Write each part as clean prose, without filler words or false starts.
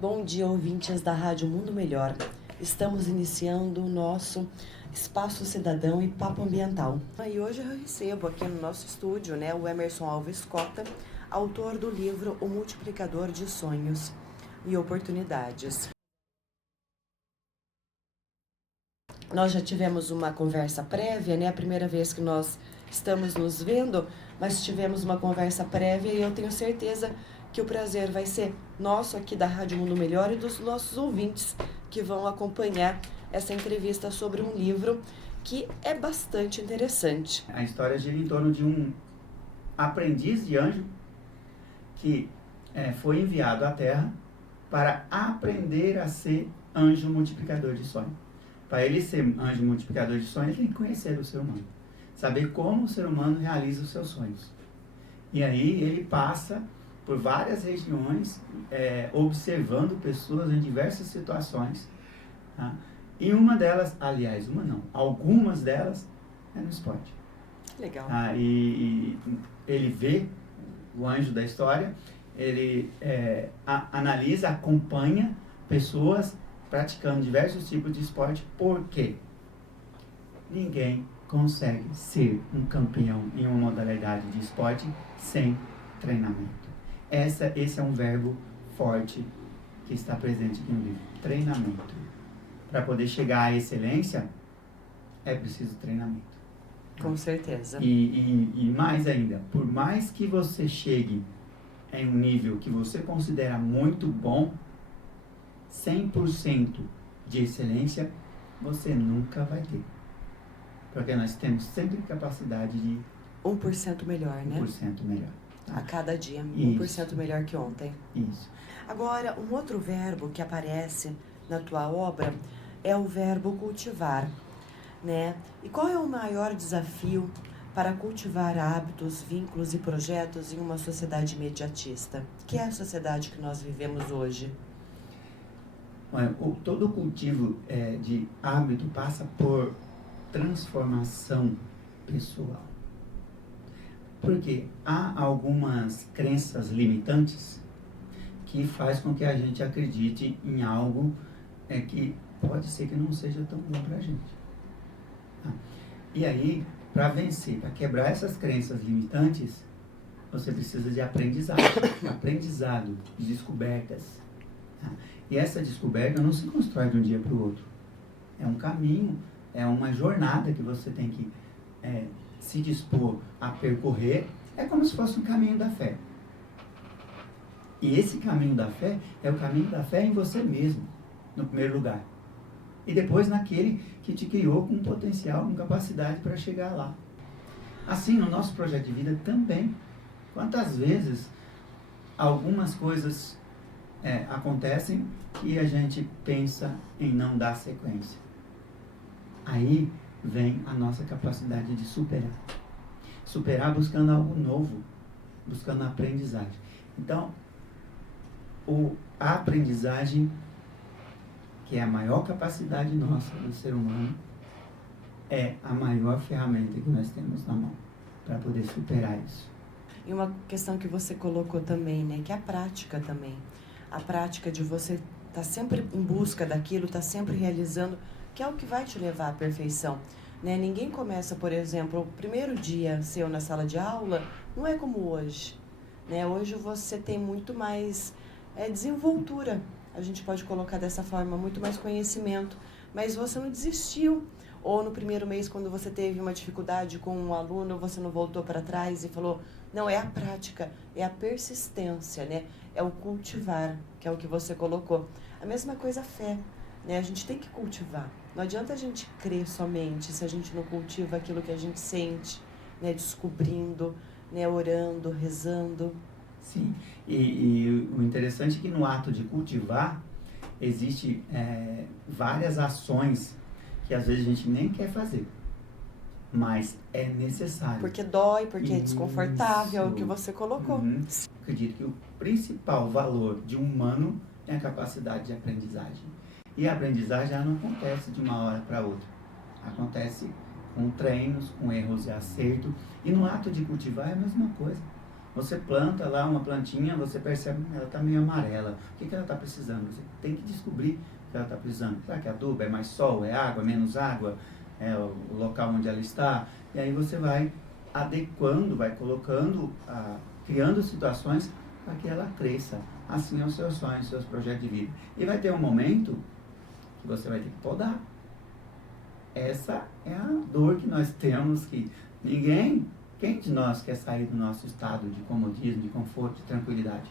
Bom dia, ouvintes da Rádio Mundo Melhor. Estamos iniciando o nosso Espaço Cidadão e Papo Ambiental. E hoje eu recebo aqui no nosso estúdio, o Emerson Alves Cota, autor do livro O Multiplicador de Sonhos e Oportunidades. Nós já tivemos uma conversa prévia, a primeira vez que nós estamos nos vendo, mas tivemos uma conversa prévia e eu tenho certeza que o prazer vai ser nosso aqui da Rádio Mundo Melhor e dos nossos ouvintes que vão acompanhar essa entrevista sobre um livro que é bastante interessante. A história gira em torno de um aprendiz de anjo que foi enviado à Terra para aprender a ser anjo multiplicador de sonhos. Para ele ser anjo multiplicador de sonhos, ele tem que conhecer o ser humano. Saber como o ser humano realiza os seus sonhos. E aí ele passa por várias regiões, observando pessoas em diversas situações. Tá? E uma delas, aliás, algumas delas é no esporte. Legal. E ele vê o anjo da história, ele analisa, acompanha pessoas praticando diversos tipos de esporte, porque ninguém consegue ser um campeão em uma modalidade de esporte sem treinamento. Esse é um verbo forte que está presente aqui no livro, treinamento. Para poder chegar à excelência, é preciso treinamento. Com certeza. E mais ainda, por mais que você chegue em um nível que você considera muito bom, 100% de excelência, você nunca vai ter. Porque nós temos sempre capacidade de 1% melhor, 1% melhor. Tá? A cada dia, Isso. 1% melhor que ontem. Isso. Agora, um outro verbo que aparece na tua obra é o verbo cultivar, E qual é o maior desafio para cultivar hábitos, vínculos e projetos em uma sociedade imediatista? Que é a sociedade que nós vivemos hoje? Todo cultivo de hábito passa por transformação pessoal. Porque há algumas crenças limitantes que faz com que a gente acredite em algo que pode ser que não seja tão bom para a gente. Tá? E aí, para vencer, para quebrar essas crenças limitantes, você precisa de aprendizado, descobertas. Tá? E essa descoberta não se constrói de um dia para o outro. É um caminho, é uma jornada que você tem que se dispor a percorrer. É como se fosse um caminho da fé. E esse caminho da fé é o caminho da fé em você mesmo, no primeiro lugar. E depois naquele que te criou com potencial, com capacidade para chegar lá. Assim, no nosso projeto de vida também. Quantas vezes algumas coisas acontecem e a gente pensa em não dar sequência. Aí vem a nossa capacidade de superar. Superar buscando algo novo, buscando aprendizagem. Então, a aprendizagem, que é a maior capacidade nossa do ser humano, é a maior ferramenta que nós temos na mão para poder superar isso. E uma questão que você colocou também, que é a prática também. A prática de você estar sempre em busca daquilo, estar sempre realizando, que é o que vai te levar à perfeição. Ninguém começa, por exemplo, o primeiro dia seu na sala de aula, não é como hoje. Hoje você tem muito mais desenvoltura, a gente pode colocar dessa forma, muito mais conhecimento, mas você não desistiu. Ou no primeiro mês, quando você teve uma dificuldade com um aluno, você não voltou para trás e falou, não, é a prática, é a persistência, É o cultivar, que é o que você colocou. A mesma coisa a fé, A gente tem que cultivar. Não adianta a gente crer somente se a gente não cultiva aquilo que a gente sente, Descobrindo, orando, rezando. Sim, e o interessante é que no ato de cultivar, existe várias ações que às vezes a gente nem quer fazer, mas é necessário. Porque dói, porque é desconfortável, é o que você colocou. Acredito que o principal valor de um humano é a capacidade de aprendizagem. E a aprendizagem já não acontece de uma hora para outra. Acontece com treinos, com erros e acerto. E no ato de cultivar é a mesma coisa. Você planta lá uma plantinha, você percebe que ela está meio amarela. O que ela está precisando? Você tem que descobrir o que ela está precisando. Será que é adubo, é mais sol, é água, menos água, é o local onde ela está? E aí você vai adequando, vai colocando, criando situações para que ela cresça. Assim é os seus sonhos, os seus projetos de vida. E vai ter um momento que você vai ter que podar. Essa é a dor que nós temos, que quem de nós quer sair do nosso estado de comodismo, de conforto, de tranquilidade?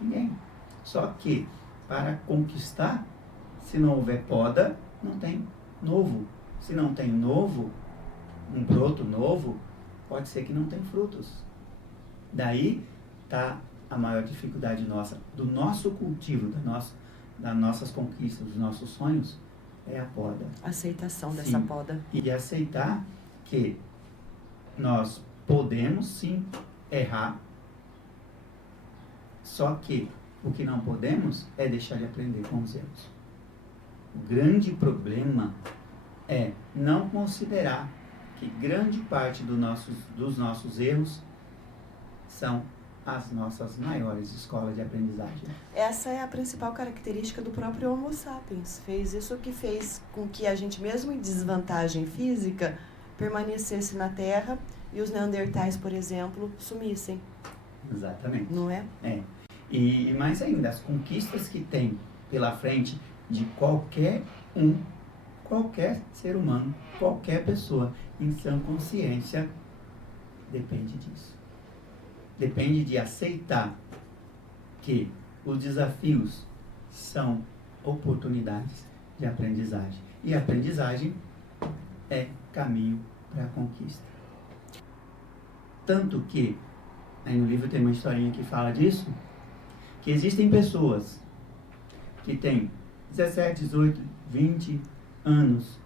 Ninguém. Só que, para conquistar, se não houver poda, não tem novo. Se não tem novo, um broto novo, pode ser que não tem frutos. Daí está a maior dificuldade nossa, do nosso cultivo, das nossas conquistas, dos nossos sonhos, é a poda. Aceitação dessa poda. E aceitar que nós podemos sim errar, só que o que não podemos é deixar de aprender com os erros. O grande problema é não considerar que grande parte dos nossos erros são as nossas maiores escolas de aprendizagem. Essa é a principal característica do próprio Homo sapiens. Fez isso que fez com que a gente, mesmo em desvantagem física, permanecesse na Terra e os neandertais, por exemplo, sumissem. Exatamente. Não é? É. E mais ainda, as conquistas que tem pela frente de qualquer ser humano, qualquer pessoa em sã consciência, depende disso. Depende de aceitar que os desafios são oportunidades de aprendizagem. E a aprendizagem é caminho para a conquista. Tanto que, aí no livro tem uma historinha que fala disso, que existem pessoas que têm 17, 18, 20 anos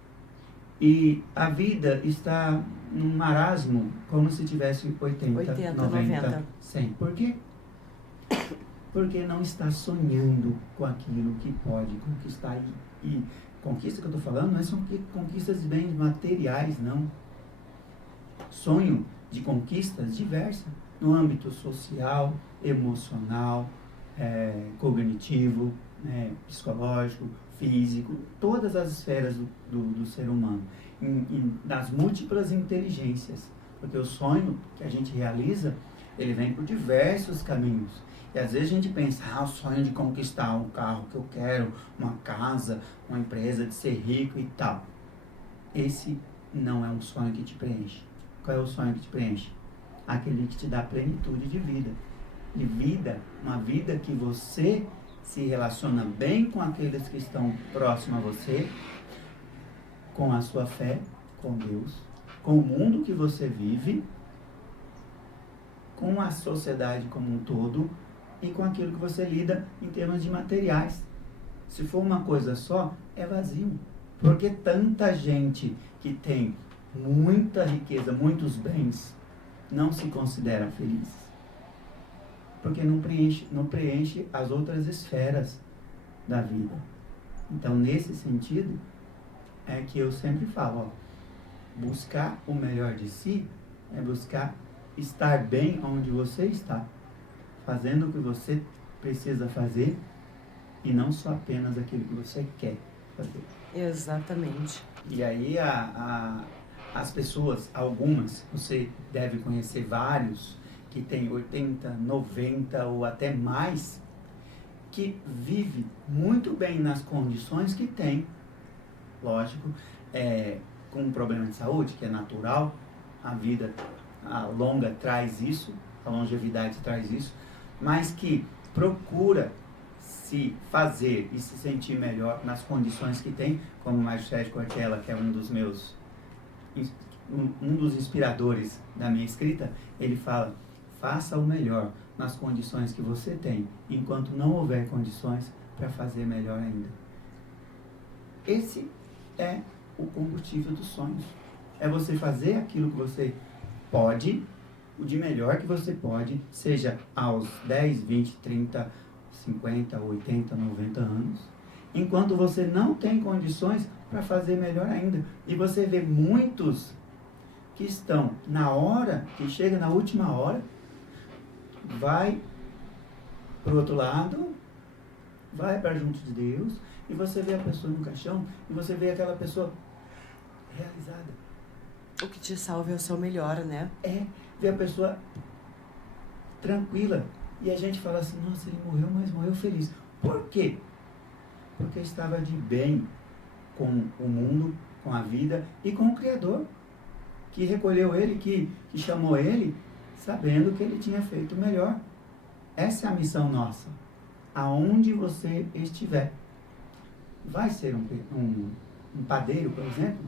e a vida está num marasmo como se tivesse 80 90, 100. Por quê? Porque não está sonhando com aquilo que pode conquistar. E conquista que eu estou falando não são conquistas de bens materiais, não. Sonho de conquistas diversas, no âmbito social, emocional, cognitivo, psicológico, físico, todas as esferas do ser humano, nas múltiplas inteligências, porque o sonho que a gente realiza, ele vem por diversos caminhos, e às vezes a gente pensa, o sonho de conquistar um carro que eu quero, uma casa, uma empresa, de ser rico e tal. Esse não é um sonho que te preenche. Qual é o sonho que te preenche? Aquele que te dá plenitude de vida. De vida, uma vida que você se relaciona bem com aqueles que estão próximos a você, com a sua fé, com Deus, com o mundo que você vive, com a sociedade como um todo e com aquilo que você lida em termos de materiais. Se for uma coisa só, é vazio. Porque tanta gente que tem muita riqueza, muitos bens, não se considera feliz. Porque não preenche as outras esferas da vida. Então, nesse sentido, é que eu sempre falo, buscar o melhor de si é buscar estar bem onde você está, fazendo o que você precisa fazer e não só apenas aquilo que você quer fazer. Exatamente. E aí as pessoas, algumas, você deve conhecer vários, que tem 80, 90 ou até mais, que vive muito bem nas condições que tem, lógico, com um problema de saúde, que é natural, a vida longa traz isso, a longevidade traz isso, mas que procura se fazer e se sentir melhor nas condições que tem, como o Mário Sérgio Cortella, que é um dos inspiradores da minha escrita, ele fala: faça o melhor nas condições que você tem, enquanto não houver condições para fazer melhor ainda. Esse é o combustível dos sonhos. É você fazer aquilo que você pode, o de melhor que você pode, seja aos 10, 20, 30, 50, 80, 90 anos, enquanto você não tem condições para fazer melhor ainda. E você vê muitos que estão na hora, que chega na última hora, vai para o outro lado, vai para junto de Deus, e você vê a pessoa no caixão, e você vê aquela pessoa realizada. O que te salva é o seu melhor, né? Vê a pessoa tranquila. E a gente fala assim, nossa, ele morreu, mas morreu feliz. Por quê? Porque estava de bem com o mundo, com a vida e com o Criador, que recolheu ele, que chamou ele, sabendo que ele tinha feito o melhor. Essa é a missão nossa. Aonde você estiver. Vai ser um padeiro, por exemplo?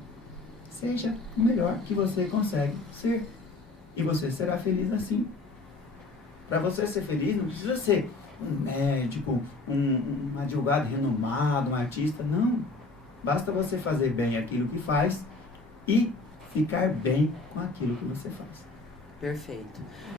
Seja o melhor que você consegue ser. E você será feliz assim. Para você ser feliz, não precisa ser um médico, um advogado renomado, um artista. Não. Basta você fazer bem aquilo que faz e ficar bem com aquilo que você faz. Perfeito.